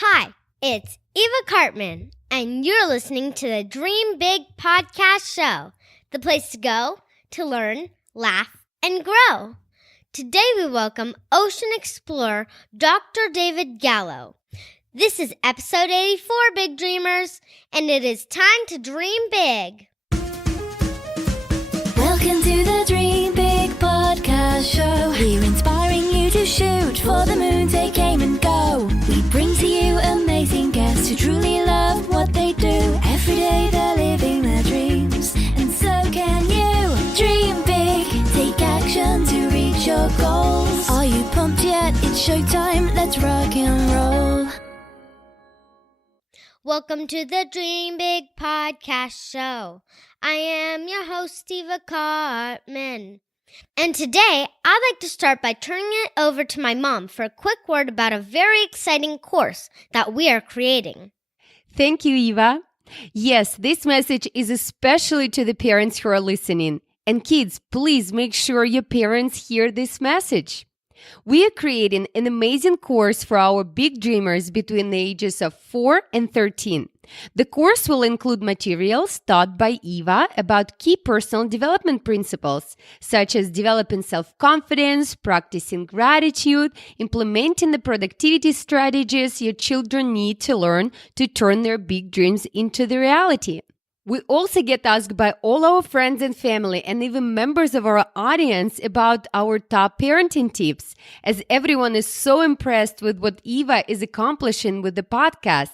Hi, it's Eva Cartman, and you're listening to the Dream Big podcast show, the place to go to learn, laugh, and grow. Today we welcome ocean explorer Dr. David Gallo. This is episode 84, Big Dreamers, and it is time to dream big. Welcome to the Dream Big podcast show. We're inspiring you to shoot for the moon, take aim and go. We bring to you amazing guests who truly love what they do. Every day they're living their dreams, and so can you. Dream big, take action to reach your goals. Are you pumped yet? It's showtime, let's rock and roll. Welcome to the Dream Big podcast show. I am your host, Eva Cartman. And today, I'd like to start by turning it over to my mom for a quick word about a very exciting course that we are creating. Thank you, Eva. Yes, this message is especially to the parents who are listening. And kids, please make sure your parents hear this message. We are creating an amazing course for our big dreamers between the ages of 4 and 13. The course will include materials taught by Eva about key personal development principles, such as developing self-confidence, practicing gratitude, implementing the productivity strategies your children need to learn to turn their big dreams into the reality. We also get asked by all our friends and family and even members of our audience about our top parenting tips, as everyone is so impressed with what Eva is accomplishing with the podcast.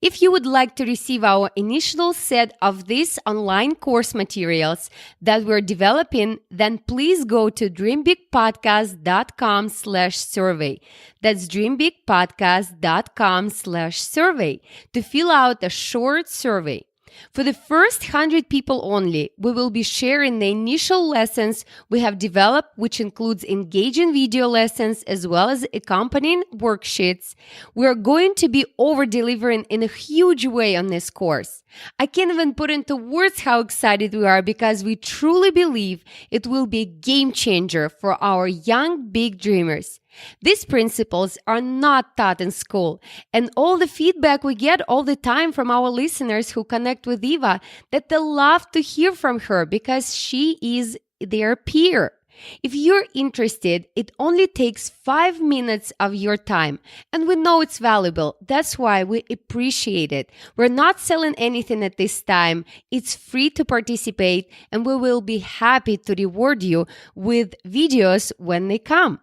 If you would like to receive our initial set of these online course materials that we're developing, then please go to dreambigpodcast.com/survey. That's dreambigpodcast.com/survey to fill out a short survey. For the first 100 people only, we will be sharing the initial lessons we have developed, which includes engaging video lessons as well as accompanying worksheets. We are going to be over-delivering in a huge way on this course. I can't even put into words how excited we are because we truly believe it will be a game changer for our young big dreamers. These principles are not taught in school, and all the feedback we get all the time from our listeners who connect with Eva, that they love to hear from her because she is their peer. If you're interested, it only takes 5 minutes of your time, and we know it's valuable. That's why we appreciate it. We're not selling anything at this time. It's free to participate, and we will be happy to reward you with videos when they come.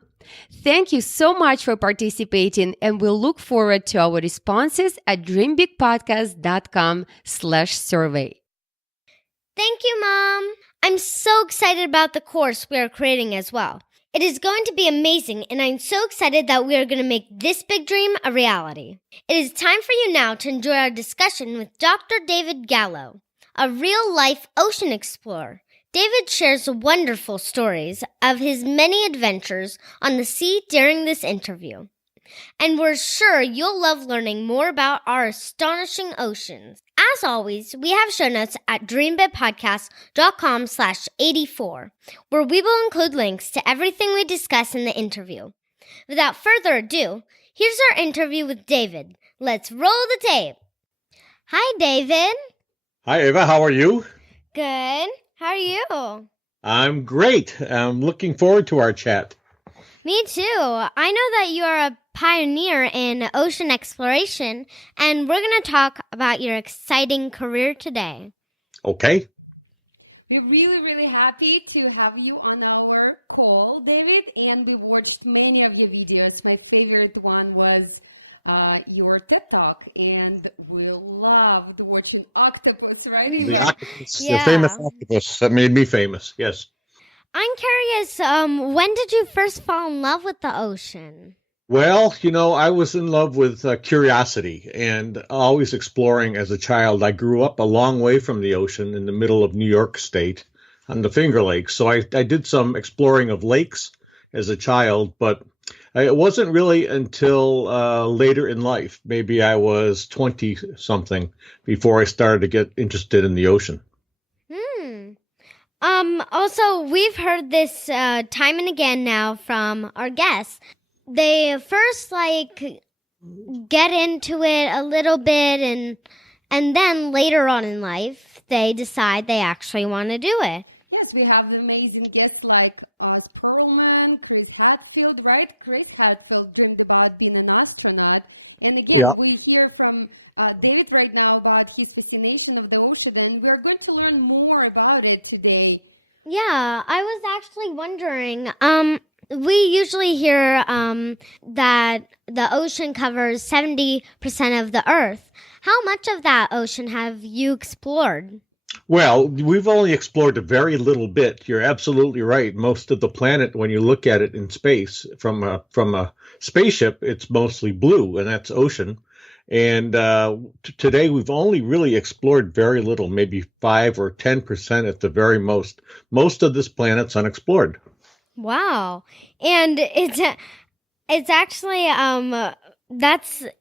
Thank you so much for participating, and we'll look forward to our responses at dreambigpodcast.com/survey. Thank you, Mom. I'm so excited about the course we are creating as well. It is going to be amazing, and I'm so excited that we are going to make this big dream a reality. It is time for you now to enjoy our discussion with Dr. David Gallo, a real-life ocean explorer. David shares wonderful stories of his many adventures on the sea during this interview. And we're sure you'll love learning more about our astonishing oceans. As always, we have show notes at dreambigpodcast.com/84, where we will include links to everything we discuss in the interview. Without further ado, here's our interview with David. Let's roll the tape. Hi, David. Hi, Eva. How are you? Good. How are you? I'm great. I'm looking forward to our chat. Me too. I know that you are a pioneer in ocean exploration, and we're going to talk about your exciting career today. Okay. We're really happy to have you on our call, David, and we watched many of your videos. My favorite one was your TED Talk, and we loved watching octopus, right? The octopus, Yeah. the famous octopus that made me famous, yes. I'm curious, when did you first fall in love with the ocean? Well, I was in love with curiosity and always exploring as a child. I grew up a long way from the ocean in the middle of New York State on the Finger Lakes. So I did some exploring of lakes as a child, but it wasn't really until later in life, maybe I was 20-something, before I started to get interested in the ocean. Also, we've heard this time and again now from our guests. They first get into it a little bit, and then later on in life, they decide they actually want to do it. Yes, we have amazing guests like Oz Perlman, Chris Hadfield, right? Chris Hadfield dreamed about being an astronaut. And again, we hear from David right now about his fascination of the ocean, and we're going to learn more about it today. Yeah, I was actually wondering, we usually hear that the ocean covers 70% of the Earth. How much of that ocean have you explored? Well, we've only explored a very little bit. You're absolutely right. Most of the planet, when you look at it in space, from a spaceship, it's mostly blue, and that's ocean. And today, we've only really explored very little, maybe 5 or 10% at the very most. Most of this planet's unexplored. Wow. And it's actually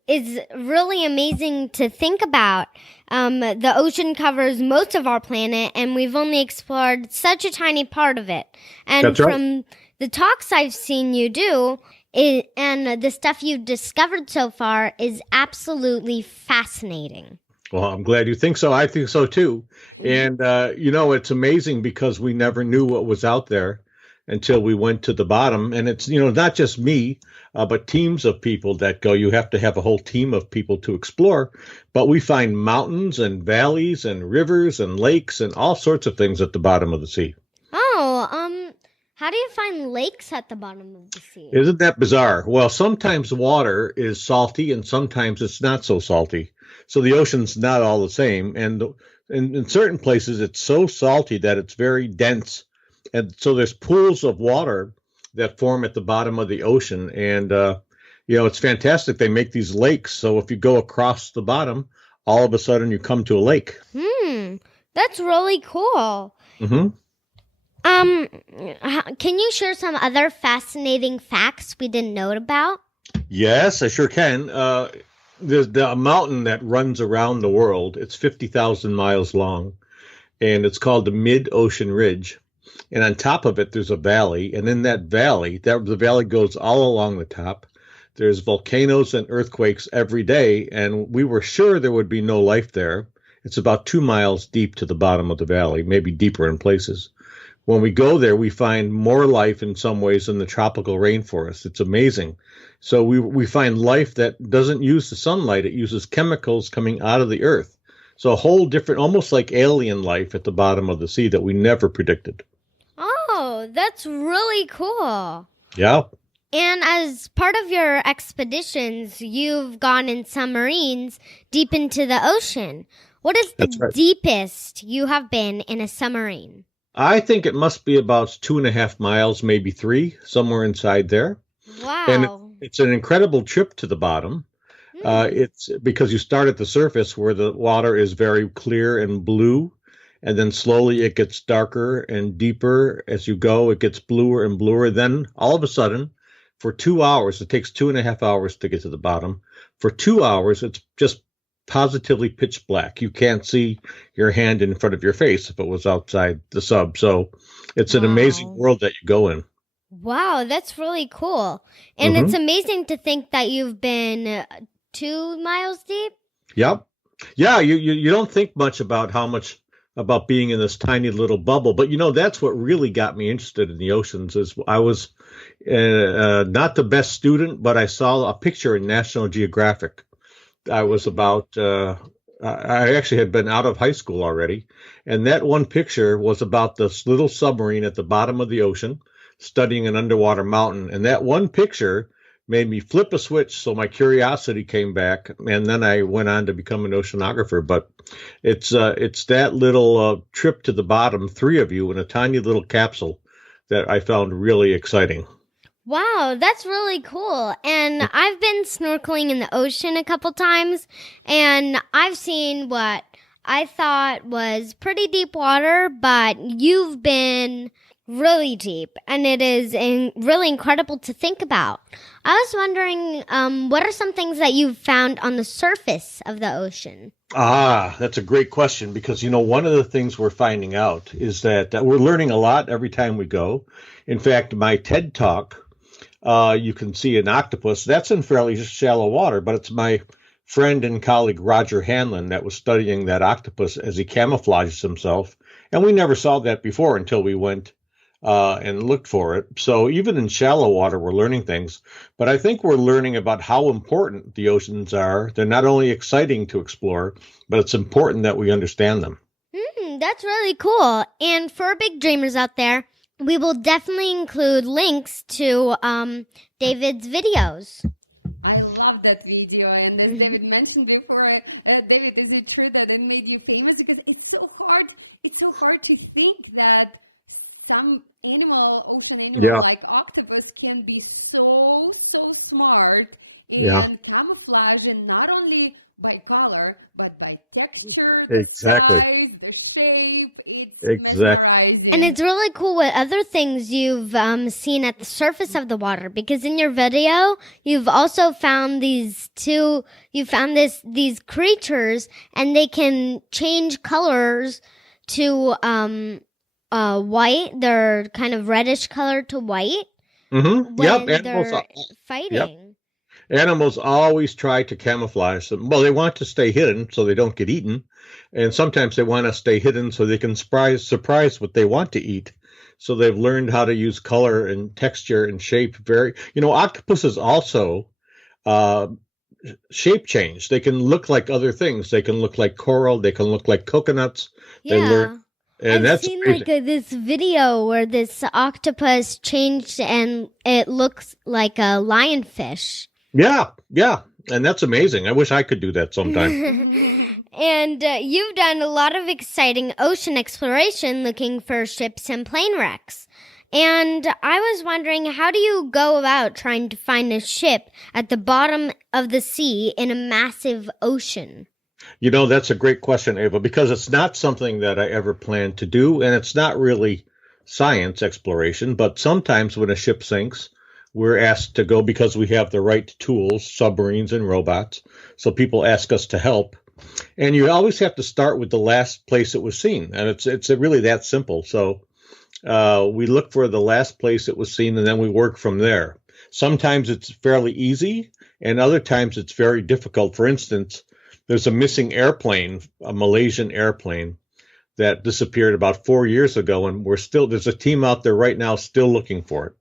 is really amazing to think about. The ocean covers most of our planet, and we've only explored such a tiny part of it. And That's right. From the talks I've seen you do, and the stuff you've discovered so far is absolutely fascinating. Well, I'm glad you think so. I think so, too. And, it's amazing because we never knew what was out there until we went to the bottom. And it's, not just me, but teams of people that go. You have to have a whole team of people to explore. But we find mountains and valleys and rivers and lakes and all sorts of things at the bottom of the sea. How do you find lakes at the bottom of the sea? Isn't that bizarre? Well, sometimes water is salty and sometimes it's not so salty. So the ocean's not all the same. And in certain places, it's so salty that it's very dense. And so there's pools of water that form at the bottom of the ocean. And, it's fantastic. They make these lakes. So if you go across the bottom, all of a sudden you come to a lake. That's really cool. Mm-hmm. Can you share some other fascinating facts we didn't know about? Yes, I sure can. There's a mountain that runs around the world. It's 50,000 miles long, and it's called the Mid-Ocean Ridge. And on top of it, there's a valley. And in that valley, the valley goes all along the top. There's volcanoes and earthquakes every day, and we were sure there would be no life there. It's about 2 miles deep to the bottom of the valley, maybe deeper in places. When we go there, we find more life in some ways in the tropical rainforest. It's amazing. So we find life that doesn't use the sunlight. It uses chemicals coming out of the earth. So a whole different, almost like alien life at the bottom of the sea that we never predicted. Oh, that's really cool. Yeah. And as part of your expeditions, you've gone in submarines deep into the ocean. What is the deepest you have been in a submarine? I think it must be about 2.5 miles, maybe 3, somewhere inside there. Wow. And it's an incredible trip to the bottom. It's because you start at the surface where the water is very clear and blue, and then slowly it gets darker and deeper as you go. It gets bluer and bluer. Then all of a sudden, for 2 hours, it takes 2.5 hours to get to the bottom. For 2 hours, it's just positively pitch black. You can't see your hand in front of your face if it was outside the sub. So it's an amazing world that you go in. Wow, that's really cool. And it's amazing to think that you've been 2 miles deep. Yep. Yeah, you don't think much about being in this tiny little bubble. But, that's what really got me interested in the oceans is I was not the best student, but I saw a picture in National Geographic. I was I actually had been out of high school already. And that one picture was about this little submarine at the bottom of the ocean studying an underwater mountain. And that one picture made me flip a switch. So my curiosity came back. And then I went on to become an oceanographer. But it's that little trip to the bottom, 3 of you in a tiny little capsule that I found really exciting. Wow, that's really cool. And I've been snorkeling in the ocean a couple times, and I've seen what I thought was pretty deep water, but you've been really deep, and it is really incredible to think about. I was wondering, what are some things that you've found on the surface of the ocean? That's a great question because, one of the things we're finding out is that we're learning a lot every time we go. In fact, my TED Talk you can see an octopus. That's in fairly shallow water, but it's my friend and colleague Roger Hanlon that was studying that octopus as he camouflages himself. And we never saw that before until we went and looked for it. So even in shallow water, we're learning things. But I think we're learning about how important the oceans are. They're not only exciting to explore, but it's important that we understand them. That's really cool. And for big dreamers out there, we will definitely include links to David's videos. I love that video, and as David mentioned before, David, is it true that it made you famous? Because it's so hard to think that some ocean animal like octopus can be so smart and camouflage, and not only by color, but by texture, the size, the shape. It's mesmerizing. And it's really cool what other things you've seen at the surface of the water, because in your video, you've also found these creatures, and they can change colors to white. They're kind of reddish color to white when they're fighting. Yep. Animals always try to camouflage them. Well, they want to stay hidden so they don't get eaten. And sometimes they want to stay hidden so they can surprise what they want to eat. So they've learned how to use color and texture and shape. Octopuses also shape change. They can look like other things. They can look like coral. They can look like coconuts. Yeah. I've seen this video where this octopus changed and it looks like a lionfish. Yeah. And that's amazing. I wish I could do that sometime. And you've done a lot of exciting ocean exploration looking for ships and plane wrecks. And I was wondering, how do you go about trying to find a ship at the bottom of the sea in a massive ocean? That's a great question, Ava, because it's not something that I ever planned to do, and it's not really science exploration, but sometimes when a ship sinks, we're asked to go because we have the right tools, submarines and robots. So people ask us to help. And you always have to start with the last place it was seen. And it's really that simple. So we look for the last place it was seen, and then we work from there. Sometimes it's fairly easy, and other times it's very difficult. For instance, there's a missing airplane, a Malaysian airplane, that disappeared about 4 years ago, and there's a team out there right now still looking for it.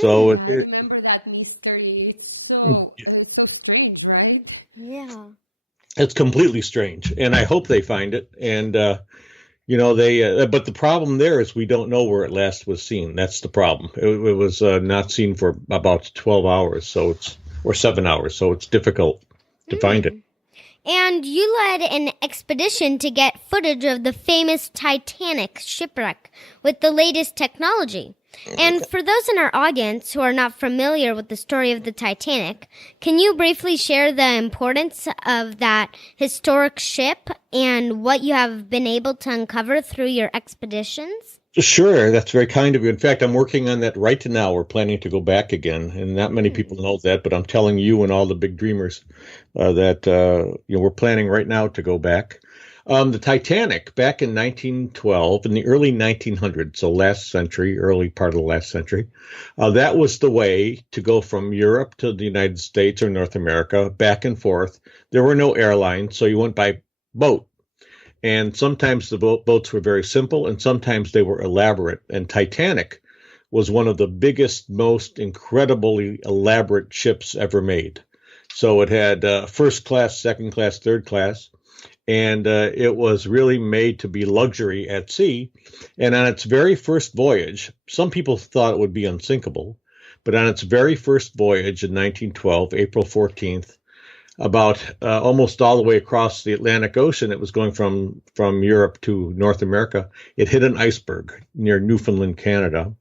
So I remember that mystery. It's so strange, right? Yeah. It's completely strange, and I hope they find it. And but the problem there is we don't know where it last was seen. That's the problem. It was not seen for about 12 hours, or 7 hours, so it's difficult to find it. And you led an expedition to get footage of the famous Titanic shipwreck with the latest technology. And for those in our audience who are not familiar with the story of the Titanic, can you briefly share the importance of that historic ship and what you have been able to uncover through your expeditions? Sure, that's very kind of you. In fact, I'm working on that right now. We're planning to go back again, and not many people know that, but I'm telling you and all the big dreamers that we're planning right now to go back. The Titanic, back in 1912, in the early 1900s, so last century, early part of the last century, that was the way to go from Europe to the United States or North America, back and forth. There were no airlines, so you went by boat. And sometimes the boats were very simple, and sometimes they were elaborate. And Titanic was one of the biggest, most incredibly elaborate ships ever made. So it had first class, second class, third class. And it was really made to be luxury at sea. And on its very first voyage, some people thought it would be unsinkable, but on its very first voyage in 1912, April 14th, about almost all the way across the Atlantic Ocean, it was going from Europe to North America, it hit an iceberg near Newfoundland, Canada.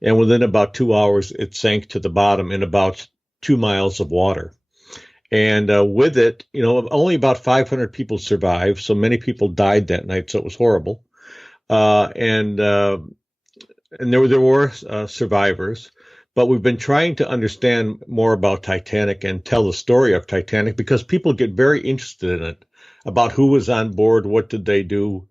And within about 2 hours, it sank to the bottom in about 2 miles of water. And with it, only about 500 people survived. So many people died that night. So it was horrible. And there were survivors. But we've been trying to understand more about Titanic and tell the story of Titanic because people get very interested in it, about who was on board, what did they do,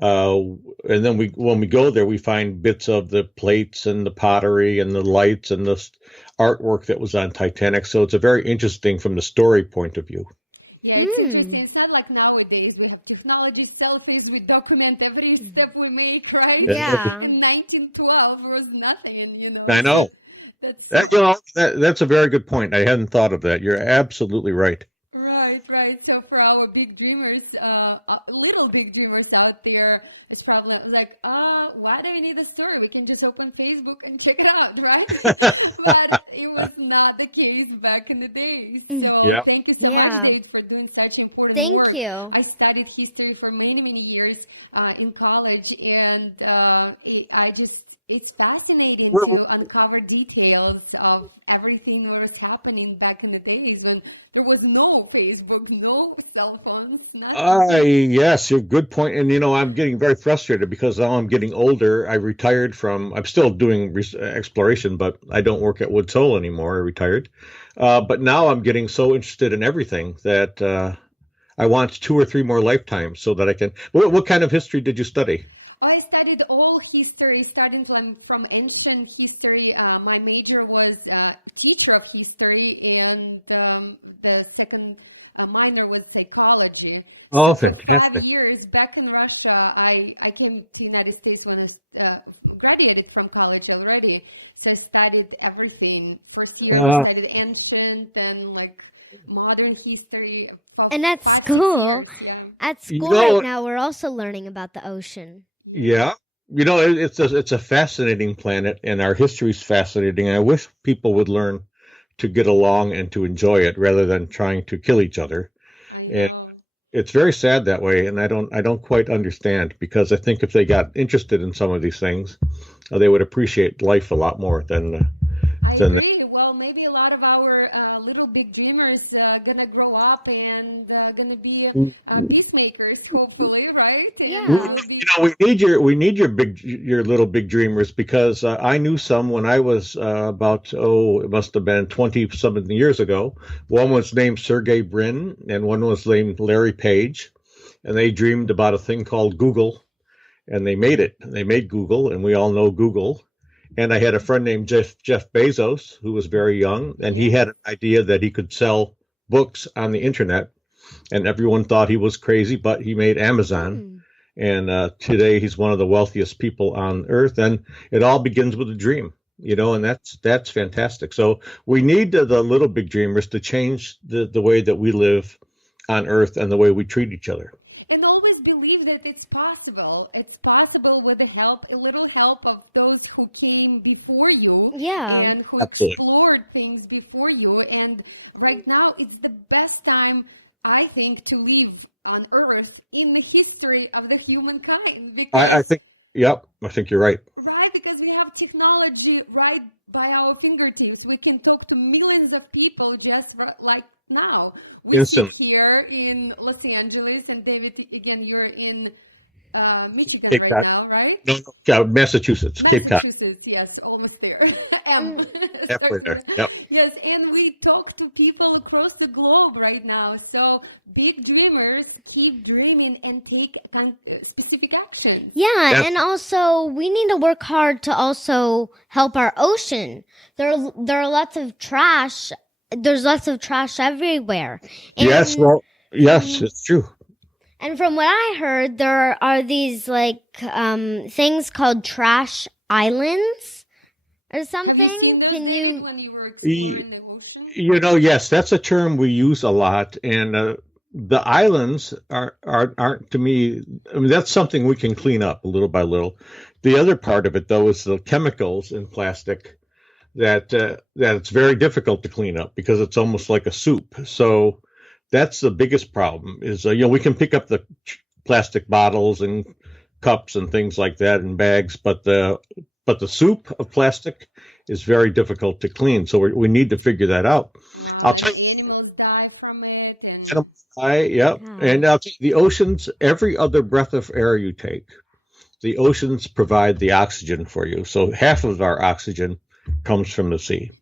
And then when we go there, we find bits of the plates and the pottery and the lights and the artwork that was on Titanic. So it's a very interesting from the story point of view. Yeah, it's interesting. It's not like nowadays we have technology, selfies, we document every step we make, right? Yeah. In 1912 there was nothing, and I know. That's a very good point. I hadn't thought of that. You're absolutely right. Right. So for our big dreamers, little big dreamers out there, it's probably like, why do we need a story? We can just open Facebook and check it out, right? But it was not the case back in the days. So thank you so much, Dave, for doing such important work. Thank you. I studied history for many, many years in college, and it's fascinating to uncover details of everything that was happening back in the days when there was no Facebook, no cell phones, nothing. Yes, you're good point. And, I'm getting very frustrated because now I'm getting older. I'm still doing exploration, but I don't work at Woods Hole anymore. I retired. But now I'm getting so interested in everything that I want 2 or 3 more lifetimes so that I can. What kind of history did you study? I studied all history, starting from ancient history. My major was teacher of history, and the second minor was psychology. Oh, For fantastic. 5 years back in Russia, I came to the United States when I graduated from college already. So I studied everything. First year I studied ancient, then modern history. And at 5 school, years, right now, we're also learning about the ocean. Yeah. It's a fascinating planet, and our history is fascinating. I wish people would learn to get along and to enjoy it rather than trying to kill each other. And it's very sad that way, and I don't quite understand, because I think if they got interested in some of these things, they would appreciate life a lot more than I agree. Well, maybe a lot of our little big dreamers gonna grow up and gonna be peacemakers, hopefully, right? Yeah. We need your little big dreamers, because I knew some when I was it must have been 20-something years ago. One was named Sergey Brin, and one was named Larry Page, and they dreamed about a thing called Google, and they made it. They made Google, and we all know Google. And I had a friend named Jeff Bezos, who was very young, and he had an idea that he could sell books on the internet, and everyone thought he was crazy, but he made Amazon. And today he's one of the wealthiest people on earth, and it all begins with a dream, and that's fantastic. So we need the little big dreamers to change the way that we live on earth and the way we treat each other. And always believe that it's possible. It's possible with a little help of those who came before you. Yeah. And who Absolutely. explored things before you. And right now, it's the best time, I think, to live on Earth in the history of the humankind. I think you're right. Right, because we have technology right by our fingertips. We can talk to millions of people just like now. We sit here in Los Angeles, and David, again, you're in Michigan Cape right Cod. now, right? No, Massachusetts, Cape Cod. Massachusetts, yes, almost there. Halfway there. Yep. Yes, and we talk to people across the globe right now. So big dreamers keep dreaming and take specific action. Yeah, and also we need to work hard to also help our ocean. There are lots of trash. There's lots of trash everywhere. And, Yes, it's true. And from what I heard, there are these things called trash islands or something. Have you seen those, Can David, you? when you were exploring the ocean? Yes, that's a term we use a lot, and the islands aren't to me. I mean, that's something we can clean up little by little. The other part of it, though, is the chemicals in plastic that it's very difficult to clean up because it's almost like a soup. So that's the biggest problem. Is we can pick up the plastic bottles and cups and things like that and bags, but the soup of plastic is very difficult to clean. So we need to figure that out. I'll tell you. Animals die from it. And Animals die, yep. And I'll tell you, the oceans, every other breath of air you take, the oceans provide the oxygen for you. So half of our oxygen comes from the sea.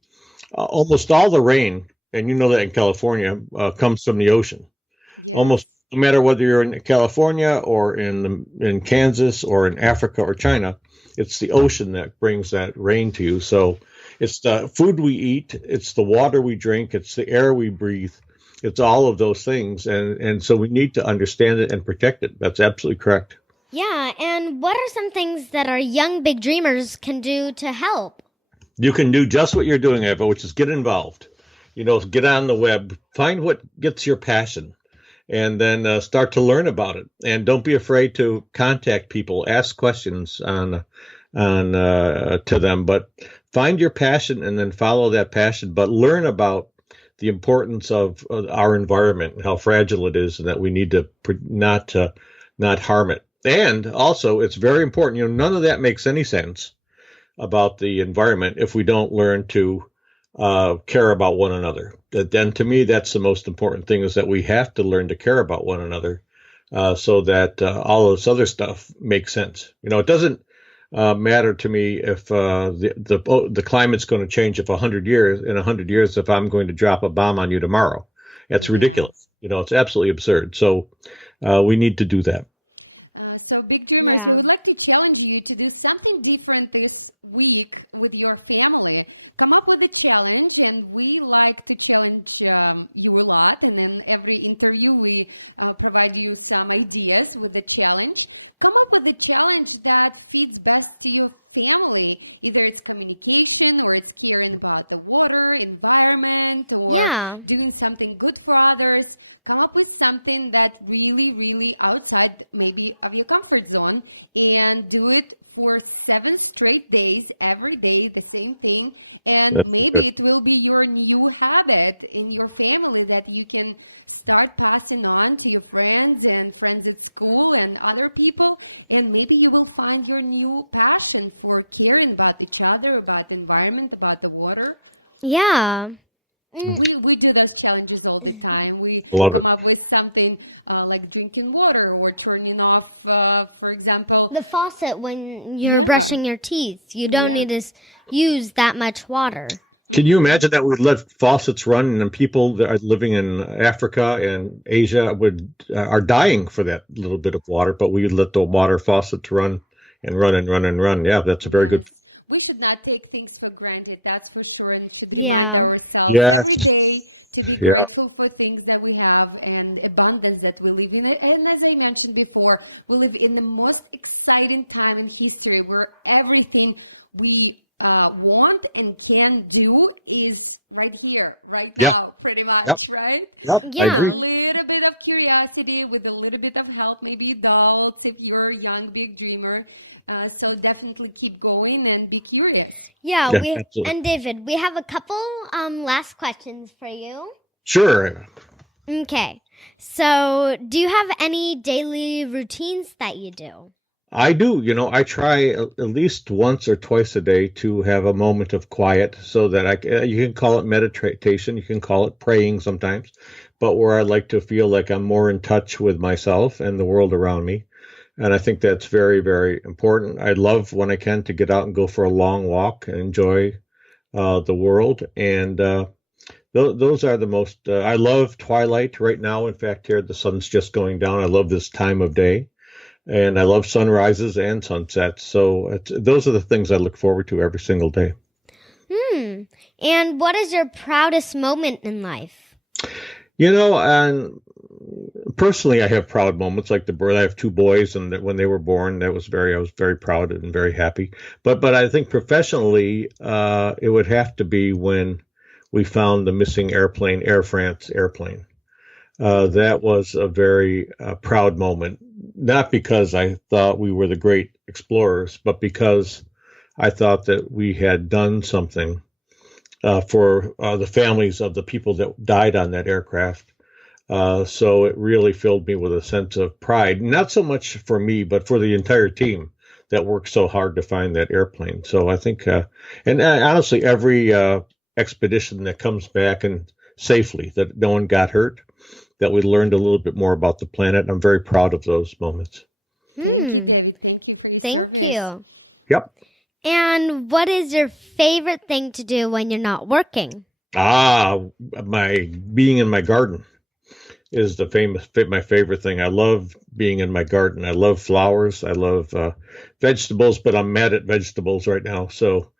Almost all the rain, and you know that in California, comes from the ocean. Almost No matter whether you're in California or in Kansas or in Africa or China, it's the ocean that brings that rain to you. So it's the food we eat, it's the water we drink, it's the air we breathe. It's all of those things. And so we need to understand it and protect it. That's absolutely correct. Yeah, and what are some things that our young big dreamers can do to help? You can do just what you're doing, Eva, which is get involved. Get on the web, find what gets your passion, and then start to learn about it. And don't be afraid to contact people, ask questions on to them. But find your passion and then follow that passion. But learn about the importance of our environment and how fragile it is, and that we need to not harm it. And also, it's very important. None of that makes any sense about the environment if we don't learn to care about one another. Then to me, that's the most important thing, is that we have to learn to care about one another so that all this other stuff makes sense. It doesn't matter to me if the climate's going to change in 100 years, if I'm going to drop a bomb on you tomorrow. That's ridiculous. It's absolutely absurd. So we need to do that. So Big Dreamers, we would like to challenge you to do something different this week with your family. Come up with a challenge, and we like to challenge you a lot. And then every interview, we provide you some ideas with the challenge. Come up with a challenge that fits best to your family. Either it's communication, or it's caring about the water, environment, or doing something good for others. Come up with something that really outside maybe of your comfort zone, and do it for 7 straight days, every day, the same thing. And maybe it will be your new habit in your family that you can start passing on to your friends and friends at school and other people. And maybe you will find your new passion for caring about each other, about the environment, about the water. Yeah. We do those challenges all the time. We Love come it. up with something like drinking water, or turning off, for example, The faucet when you're brushing your teeth. You don't need to use that much water. Can you imagine that we'd let faucets run, and people that are living in Africa and Asia are dying for that little bit of water, but we would let the water faucets run and run and run and run. Yeah, that's a very good. We should not take things for granted, that's for sure, and should Yeah. remind ourselves Yes. every day to be Yeah. grateful for things that we have and abundance that we live in. And as I mentioned before, we live in the most exciting time in history, where everything we want and can do is right here, right now, pretty much, right? Yep, Yeah. I A agree. little bit of curiosity with a little bit of help, maybe adults if you're a young big dreamer. So definitely keep going and be curious. Yeah, Yeah, absolutely. and David, we have a couple last questions for you. Sure. Okay. So, do you have any daily routines that you do? I do. I try at least once or twice a day to have a moment of quiet, so that you can call it meditation, you can call it praying sometimes, but where I like to feel like I'm more in touch with myself and the world around me. And I think that's very, very important. I love, when I can, to get out and go for a long walk and enjoy the world. And those are the most, I love twilight right now. In fact, here the sun's just going down. I love this time of day. And I love sunrises and sunsets. So those are the things I look forward to every single day. And what is your proudest moment in life? And personally, I have proud moments, like the birth. I have 2 boys, and when they were born, I was very proud and very happy. But I think professionally, it would have to be when we found the missing airplane, Air France airplane. That was a very proud moment, not because I thought we were the great explorers, but because I thought that we had done something for the families of the people that died on that aircraft. So it really filled me with a sense of pride, not so much for me, but for the entire team that worked so hard to find that airplane. So I think, and honestly, every expedition that comes back and safely, that no one got hurt, that we learned a little bit more about the planet. I'm very proud of those moments. Thank you, David. Thank you for your Thank service. you. Yep. And what is your favorite thing to do when you're not working? My being in my garden. is my favorite thing. I love being in my garden. I love flowers. I love vegetables, but I'm mad at vegetables right now. So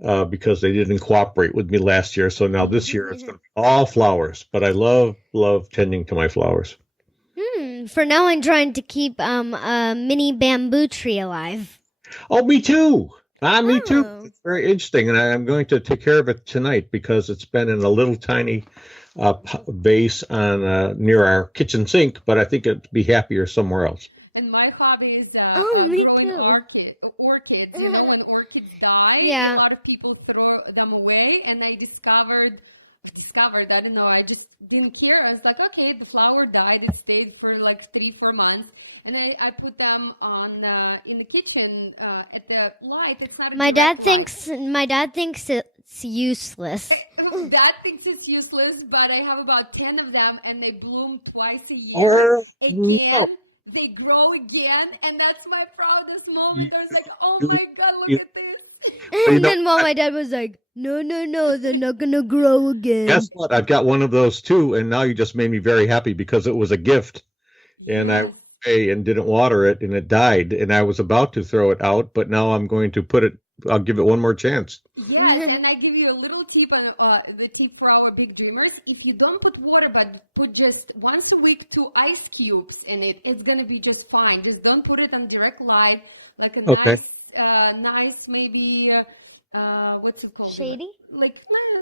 because they didn't cooperate with me last year, so now this year it's going to be all flowers. But I love tending to my flowers. For now, I'm trying to keep a mini bamboo tree alive. Oh, me too. Me too. Oh. It's very interesting, and I'm going to take care of it tonight because it's been in a little tiny vase on near our kitchen sink. But I think it'd be happier somewhere else. And my hobby is me growing too. orchids. You know, when orchids die, Yeah. a lot of people throw them away. And I discovered, I don't know, I just didn't care. I was like, okay, the flower died. It stayed for like 3-4 months. And I put them on in the kitchen at the light. It's not. My dad thinks it's useless. Dad thinks it's useless, but I have about 10 of them, and they bloom twice a year. Or Again, no. they grow again, and that's my proudest moment. I was like, oh you- my God, look you- at this. And then my dad was like, no, they're not going to grow again. Guess what? I've got one of those too, and now you just made me very happy because it was a gift, and I and didn't water it, and it died, and I was about to throw it out, but now I'm going to put it. I'll give it one more chance. Yes, and I give you a little tip on the tip for our big dreamers. If you don't put water, but put just once a week 2 ice cubes in it, it's gonna be just fine. Just don't put it on direct light, like a Okay. nice maybe. What's it called? Shady? Like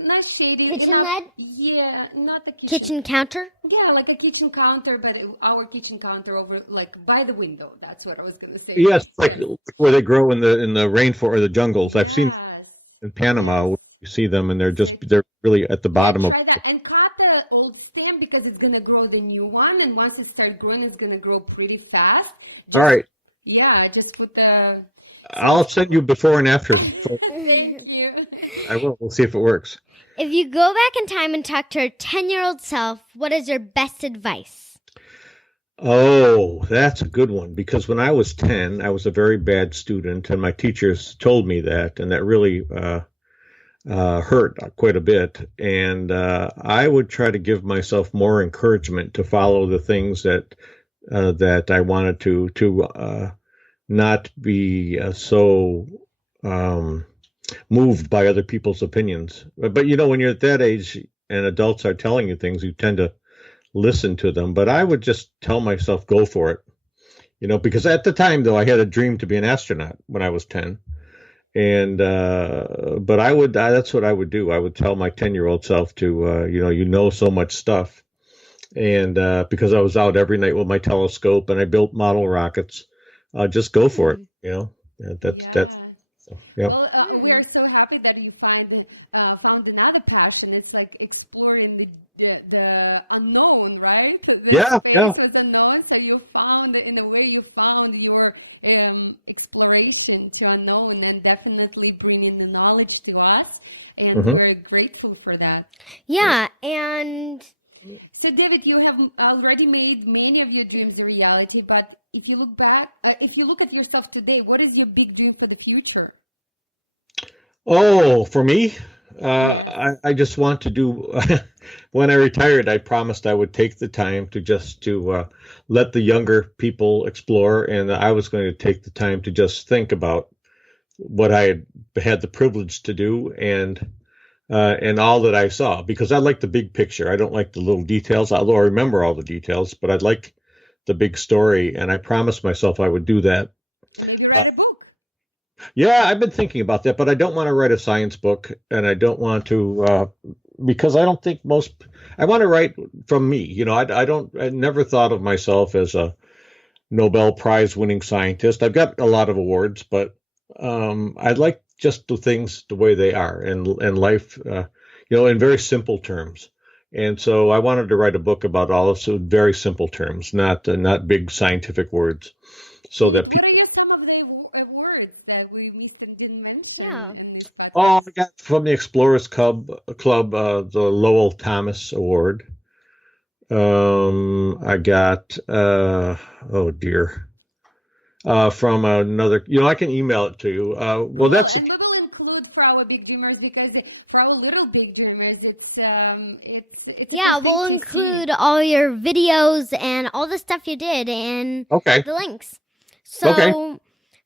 not shady. Kitchen enough- light? Yeah, not the Kitchen counter? Yeah, like a kitchen counter, but our kitchen counter over like by the window. That's what I was gonna say. Yes, like where they grow in the rainforest or the jungles. I've seen Yes. in Panama. You see them, and they're really at the bottom of. Try that and cut the old stem because it's gonna grow the new one, and once it starts growing, it's gonna grow pretty fast. All right, Yeah, just put the. I'll send you before and after. Thank you. I will. We'll see if it works. If you go back in time and talk to her 10-year-old self, what is your best advice? Oh, that's a good one because when I was 10, I was a very bad student, and my teachers told me that, and that really hurt quite a bit. And I would try to give myself more encouragement to follow the things that I wanted to not be so moved by other people's opinions. But you know, when you're at that age and adults are telling you things, you tend to listen to them. But I would just tell myself, go for it. You know, because at the time, though, I had a dream to be an astronaut when I was 10. And but that's what I would do. I would tell my 10-year-old self to, you know so much stuff. And because I was out every night with my telescope and I built model rockets, just go for it. You know, that's. Yeah. Well, we are so happy that you found another passion. It's like exploring the unknown, right? The Yeah, space yeah. was unknown, so you found your exploration to unknown, and definitely bringing the knowledge to us. And Mhm. we're grateful for that. Yeah, and So, David, you have already made many of your dreams a reality. But if you look back, if you look at yourself today, what is your big dream for the future? Oh, for me, I just want to do. When I retired, I promised I would take the time to let the younger people explore, and I was going to take the time to just think about what I had the privilege to do, and all that I saw, because I like the big picture. I don't like the little details, although I remember all the details, but I'd like the big story, and I promised myself I would do that. Maybe write a book. Yeah, I've been thinking about that, but I don't want to write a science book, and I don't want to because I don't think I want to write from me. You know, I never thought of myself as a Nobel Prize winning scientist. I've got a lot of awards, but I like just the things the way they are, and life, in very simple terms. And so I wanted to write a book about all of so very simple terms, not big scientific words, so that What people. are some of the awards that we missed and didn't mention? Yeah. in this podcast? Oh, I got from the Explorers Club, the Lowell Thomas Award. I got oh dear, from another. I can email it to you. Well, that's And we will include for our big dreamers because For our little big dreamers, it's Yeah, we'll include all your videos and all the stuff you did in Okay. the links. So, Okay.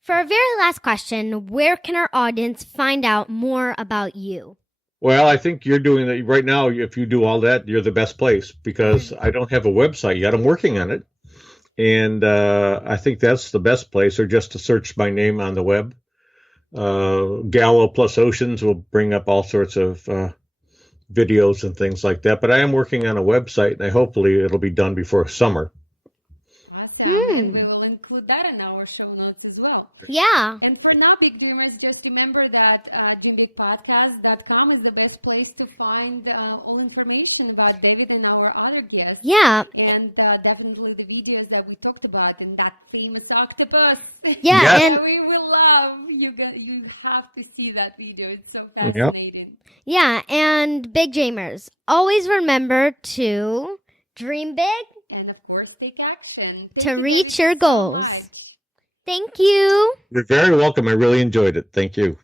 for our very last question, where can our audience find out more about you? Well, I think you're doing it right now. If you do all that, you're the best place because I don't have a website yet. I'm working on it. And I think that's the best place, or just to search my name on the web. Gallo plus Oceans will bring up all sorts of videos and things like that. But I am working on a website, and hopefully it'll be done before summer. Awesome. And we will include that in our show notes as well. Yeah. And for now, Big Dreamers, just remember that dreambigpodcast.com is the best place to find all information about David and our other guests. Yeah. And definitely the videos that we talked about and that famous octopus. Yeah. Yes. And we will love. You have to see that video. It's so fascinating. yeah, and big dreamers, always remember to dream big And of course, take action. Thank to you, reach David, your so goals. much. Thank you. You're very welcome. I really enjoyed it. Thank you.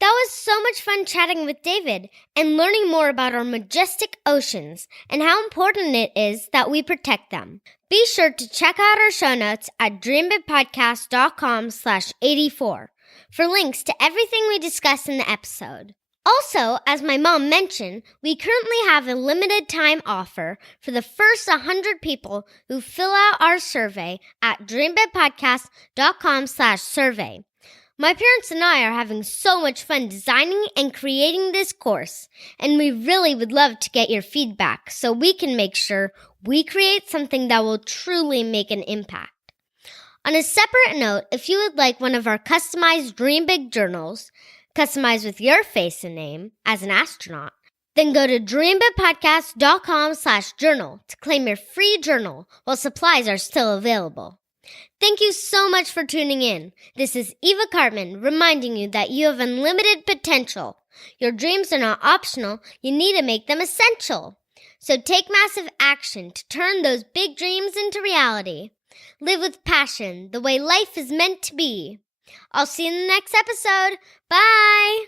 That was so much fun chatting with David and learning more about our majestic oceans and how important it is that we protect them. Be sure to check out our show notes at dreambigpodcast.com/84 for links to everything we discussed in the episode. Also, as my mom mentioned, we currently have a limited time offer for the first 100 people who fill out our survey at dreambigpodcast.com/survey. My parents and I are having so much fun designing and creating this course, and we really would love to get your feedback so we can make sure we create something that will truly make an impact. On a separate note, if you would like one of our customized Dream Big journals, customized with your face and name as an astronaut, then go to dreambigpodcast.com/journal to claim your free journal while supplies are still available. Thank you so much for tuning in. This is Eva Cartman reminding you that you have unlimited potential. Your dreams are not optional, you need to make them essential. So take massive action to turn those big dreams into reality. Live with passion, the way life is meant to be. I'll see you in the next episode. Bye!